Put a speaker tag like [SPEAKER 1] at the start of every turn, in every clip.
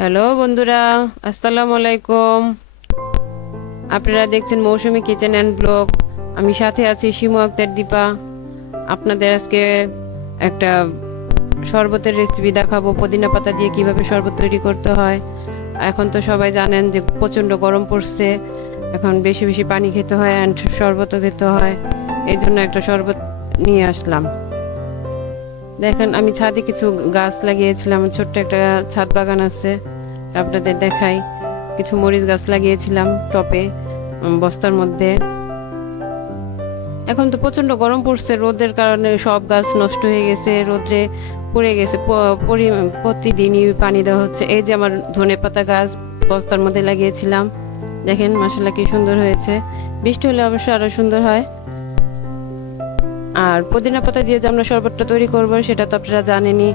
[SPEAKER 1] Hello বন্ধুরা, আসসালামু আলাইকুম। আপনারা দেখছেন মৌসুমী কিচেন অ্যান্ড ব্লগ। আমি সাথে আছি শিমু আক্তার দীপা। আপনাদের আজকে একটা শরবতের রেসিপি দেখাবো, পুদিনা পাতা দিয়ে কীভাবে শরবত তৈরি করতে হয়। এখন তো সবাই জানেন যে প্রচণ্ড গরম পড়ছে। এখন বেশি বেশি পানি খেতে হয় অ্যান্ড শরবতও খেতে হয়। এই জন্য একটা শরবত নিয়ে আসলাম। দেখেন, আমি ছাদে কিছু গাছ লাগিয়েছিলাম, ছোট্ট একটা ছাদ বাগান আছে, আপনাদের দেখাই। কিছু মরিচ গাছ লাগিয়েছিলাম টপে বস্তার মধ্যে। এখন তো প্রচণ্ড গরম পড়ছে, রোদের কারণে সব গাছ নষ্ট হয়ে গেছে, রোদ্রে পড়ে গেছে পরি- প্রতিদিনই পানি দেওয়া হচ্ছে। এই যে আমার ধনে পাতা গাছ বস্তার মধ্যে লাগিয়েছিলাম, দেখেন মশলা কি সুন্দর হয়েছে। বৃষ্টি হলে অবশ্য আরও সুন্দর হয়। আর পুদিনা পাতা দিয়ে যে আমরা শরবতটা তৈরি করব, সেটা তো আপনারা জানেনই।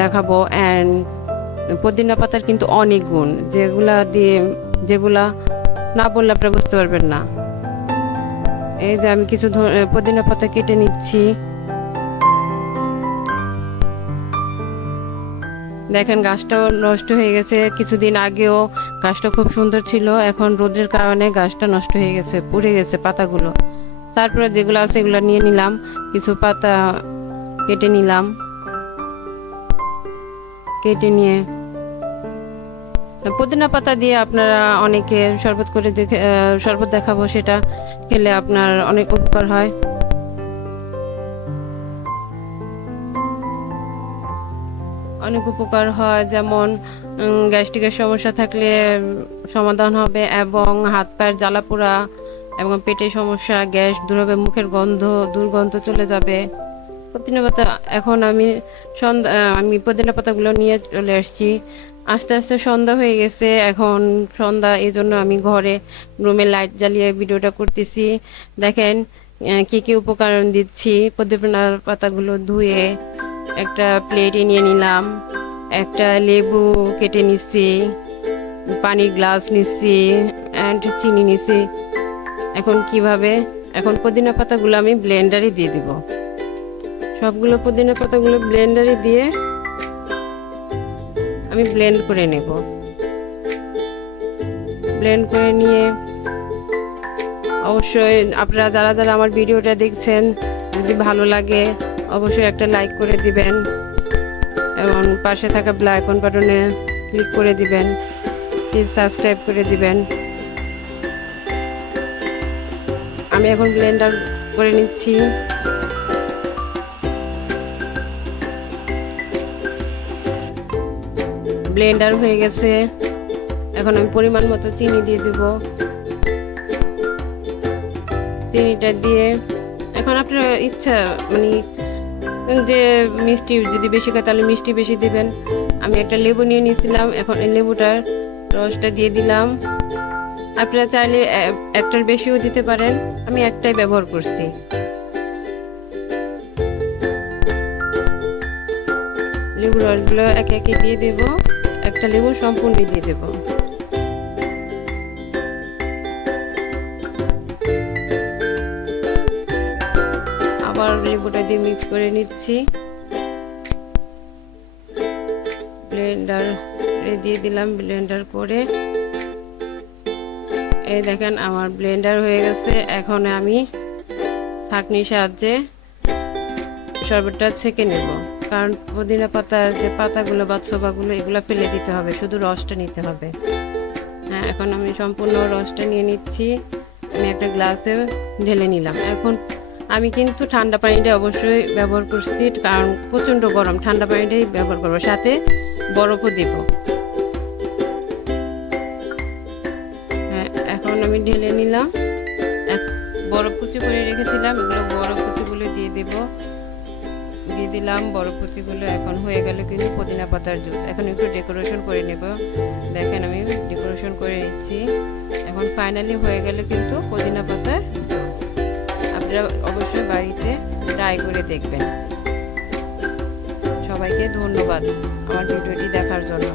[SPEAKER 1] দেখাবো। অ্যান্ড পুদিনা পাতার কিন্তু অনেক গুণ। যেগুলা দিয়ে, যেগুলা না বললে আপনারা বুঝতে পারবেন না। এই যে আমি কিছু পুদিনা পাতা কেটে নিচ্ছি। দেখেন, গাছটাও নষ্ট হয়ে গেছে। কিছুদিন আগেও গাছটা খুব সুন্দর ছিল। এখন রোদের কারণে গাছটা নষ্ট হয়ে গেছে, পুড়ে গেছে পাতাগুলো। তারপরে যেগুলো আছে এগুলো নিয়ে নিলাম, কিছু পাতা কেটে নিলাম। কেটে নিয়ে, পুদিনা পাতা দিয়ে আপনারা অনেকে শরবত করে দেখে শরবত দেখাবো সেটা খেলে আপনার অনেক উপকার হয়। অনেক উপকার হয়, যেমন গ্যাস্ট্রিকের সমস্যা থাকলে সমাধান হবে এবং হাত পায়ের জ্বালা পোড়া এবং পেটের সমস্যা, গ্যাস দূর হবে মুখের গন্ধ, দুর্গন্ধ চলে যাবে। পুদিনা পাতা এখন আমি সন্ধ্যা আমি পুদিনা পাতাগুলো নিয়ে চলে আসছি। আস্তে আস্তে সন্ধ্যা হয়ে গেছে। এখন সন্ধ্যা এই জন্য আমি ঘরে রুমে লাইট জ্বালিয়ে ভিডিওটা করতেছি। দেখেন কি কি উপকরণ দিচ্ছি। পুদিনা পাতাগুলো ধুয়ে একটা প্লেটে নিয়ে নিলাম। একটা লেবু কেটে নিচ্ছি, পানির গ্লাস নিচ্ছি অ্যান্ড চিনি নিচ্ছি। এখন কীভাবে? এখন পুদিনা পাতাগুলো আমি ব্লেন্ডারে দিয়ে দিব। সবগুলো পুদিনা পাতাগুলো ব্লেন্ডারে দিয়ে আমি ব্লেন্ড করে নেব। ব্লেন্ড করে নিয়ে অবশ্যই আপনারা যারা যারা আমার ভিডিওটা দেখছেন, যদি ভালো লাগে অবশ্যই একটা লাইক করে দিবেন এবং পাশে থাকা ব্ল্যাক বাটনে ক্লিক করে দিবেন। প্লিজ সাবস্ক্রাইব করে দিবেন। আমি এখন ব্লেন্ডার করে নিচ্ছি। ব্লেন্ডার হয়ে গেছে। এখন আমি পরিমাণ মতো চিনি দিয়ে দেব। চিনিটা দিয়ে এখন আপনার ইচ্ছা মানে যে মিষ্টি যদি বেশি খায় তাহলে মিষ্টি বেশি দিবেন। আমি একটা লেবু নিয়ে নিয়েছিলাম, এখন লেবুটার রসটা দিয়ে দিলাম। আপনারা চাইলে একটার বেশিও দিতে পারেন। আমি একটাই ব্যবহার করছি। লেবুর রসগুলো একে একে দিয়ে দেব। একটা লেবু সম্পূর্ণ দিয়ে দেব। আবার লেবুটা দিয়ে মিক্স করে নিচ্ছি। ব্লেন্ডার দিয়ে দিলাম ব্লেন্ডার করে। এই দেখেন আমার ব্লেন্ডার হয়ে গেছে। এখন আমি ছাঁকনির সাহায্যে শরবতটা ছেঁকে নেব। কারণ পুদিনা পাতার যে পাতাগুলো বা ছোবাগুলো এগুলো ফেলে দিতে হবে, শুধু রসটা নিতে হবে। হ্যাঁ এখন আমি সম্পূর্ণ রসটা নিয়ে নিচ্ছি। আমি একটা গ্লাসে ঢেলে নিলাম। এখন আমি কিন্তু ঠান্ডা পানিটা অবশ্যই ব্যবহার করছি, কারণ প্রচণ্ড গরম। ঠান্ডা পানিটাই ব্যবহার করব। সাথে বরফও দিব। এখন আমি ঢেলে নিলাম। বরফ কুচি করে রেখেছিলাম, এগুলো বরফ কুচিগুলো দিয়ে দেব। দিয়ে দিলাম বরফ কুচিগুলো, এখন হয়ে গেল কিন্তু পুদিনা পাতার জুস। এখন একটু ডেকোরেশন করে নেব। দেখেন আমি ডেকোরেশন করে নিচ্ছি। এখন ফাইনালি হয়ে গেল কিন্তু পুদিনা পাতার জুস। আপনারা অবশ্যই বাড়িতে ট্রাই করে দেখবেন। সবাইকে ধন্যবাদ আমার ভিডিওটি দেখার জন্য।